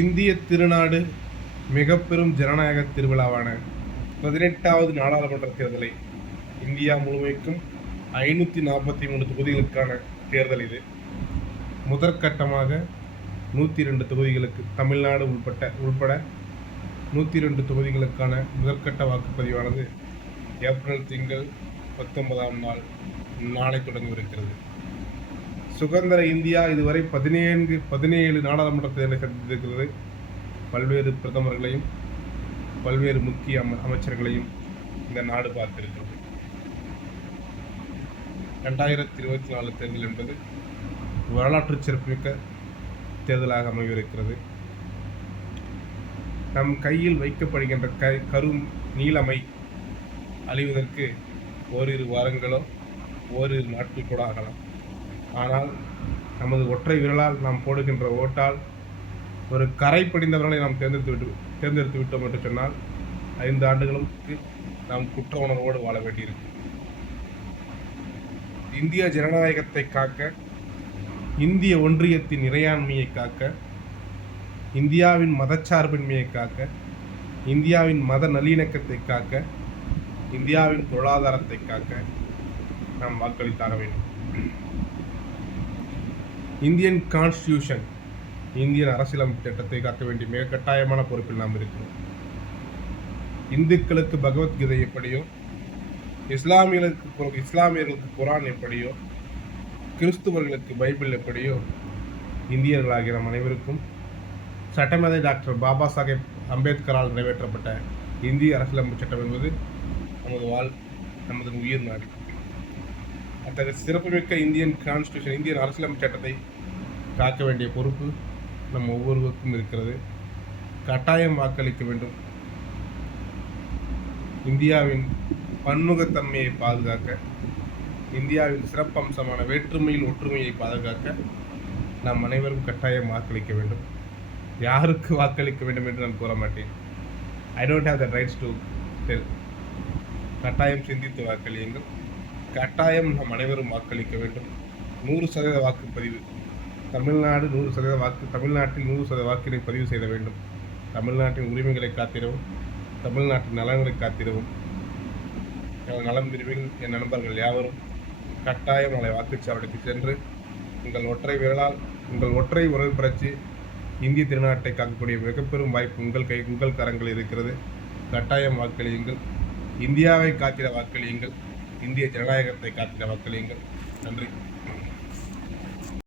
இந்திய திருநாடு மிக பெரும் ஜனநாயக திருவிழாவான பதினெட்டாவது நாடாளுமன்ற தேர்தலை இந்தியா முழுமைக்கும் ஐநூற்றி நாற்பத்தி மூணு தொகுதிகளுக்கான தேர்தல் இது. முதற்கட்டமாக நூற்றி ரெண்டு தொகுதிகளுக்கு தமிழ்நாடு உள்பட்ட உள்பட நூற்றி ரெண்டு தொகுதிகளுக்கான முதற்கட்ட வாக்குப்பதிவானது ஏப்ரல் திங்கள் பத்தொன்பதாம் நாள் நாளை தொடங்கவிருக்கிறது. சுதந்திர இந்தியா இதுவரை பதினேழு பதினேழு நாடாளுமன்ற தேர்தலை சந்தித்திருக்கிறது பல்வேறு பிரதமர்களையும் பல்வேறு முக்கிய அம அமைச்சர்களையும் இந்த நாடு பார்த்திருக்கிறது. ரெண்டாயிரத்தி இருபத்தி நாலு தேர்தல் என்பது வரலாற்று சிறப்புமிக்க தேர்தலாக அமைவிருக்கிறது நம் கையில் வைக்கப்படுகின்ற க கரும் நீளமை அழிவதற்கு ஓரிரு வாரங்களோ ஓரிரு நாட்கள் கூட ஆகலாம். ஆனால் நமது ஒற்றை விரலால் நாம் போடுகின்ற ஓட்டால் ஒரு கரை படிந்தவர்களை நாம் தேர்ந்தெடுத்து விட்டு தேர்ந்தெடுத்து விட்டோம் என்று சொன்னால் ஐந்து ஆண்டுகளுக்கு நாம் குற்ற உணர்வோடு வாழ வேண்டியிருக்கும். இந்திய ஜனநாயகத்தை காக்க இந்திய ஒன்றியத்தின் இறையாண்மையை காக்க இந்தியாவின் மதச்சார்பின்மையை காக்க இந்தியாவின் மத நல்லிணக்கத்தை காக்க இந்தியாவின் பொருளாதாரத்தை காக்க நாம் வாக்களித்தாக வேண்டும். இந்தியன் கான்ஸ்டியூஷன் இந்தியன் அரசியலமைப்பு சட்டத்தை காக்க வேண்டிய மிக கட்டாயமான பொறுப்பில் நாம் இருக்கிறோம். இந்துக்களுக்கு பகவத்கீதை எப்படியோ இஸ்லாமியர்களுக்கு இஸ்லாமியர்களுக்கு குரான் எப்படியோ கிறிஸ்துவர்களுக்கு பைபிள் எப்படியோ இந்தியர்களாகிய நம் அனைவருக்கும் சட்டமேதை டாக்டர் பாபா சாஹேப் அம்பேத்கரால் நிறைவேற்றப்பட்ட இந்திய அரசியலமைப்பு சட்டம் என்பது நமது வாழ் நமது உயிர் நாடு அத்தகைய சிறப்புமிக்க இந்தியன் கான்ஸ்டியூஷன் இந்தியன் அரசியலமைப்பு சட்டத்தை காக்க வேண்டிய பொறுப்பு நம் ஒவ்வொருவருக்கும் இருக்கிறது. கட்டாயம் வாக்களிக்க வேண்டும். இந்தியாவின் பன்முகத்தன்மையை பாதுகாக்க இந்தியாவின் சிறப்பம்சமான வேற்றுமையில் ஒற்றுமையை பாதுகாக்க நாம் அனைவரும் கட்டாயம் வாக்களிக்க வேண்டும். யாருக்கு வாக்களிக்க வேண்டும் என்று நான் கூற மாட்டேன். I don't have the rights to tell கட்டாயம் சிந்தித்து வாக்களியுங்கள். கட்டாயம் நாம் அனைவரும் வாக்களிக்க வேண்டும். நூறு சதவீத வாக்குப்பதிவு தமிழ்நாடு நூறு சதவீத வாக்கு தமிழ்நாட்டில் நூறு சதவீத வாக்கினை பதிவு செய்ய வேண்டும். தமிழ்நாட்டின் உரிமைகளை காத்திடவும் தமிழ்நாட்டின் நலன்களை காத்திடவும். எனது நலம் பிரிவில் என் நண்பர்கள் யாவரும் கட்டாயம் நாளை வாக்குச்சாவடிக்கு சென்று உங்கள் ஒற்றை விரலால் உங்கள் ஒற்றை உறவு புரட்சி இந்திய திருநாட்டை காக்கக்கூடிய மிகப்பெரும் வாய்ப்பு உங்கள் கை உங்கள் கரங்களில் இருக்கிறது. கட்டாயம் வாக்களியுங்கள். இந்தியாவை காத்திட வாக்களியுங்கள். இந்திய ஜனநாயகத்தை காத்திட எங்கள் நன்றி.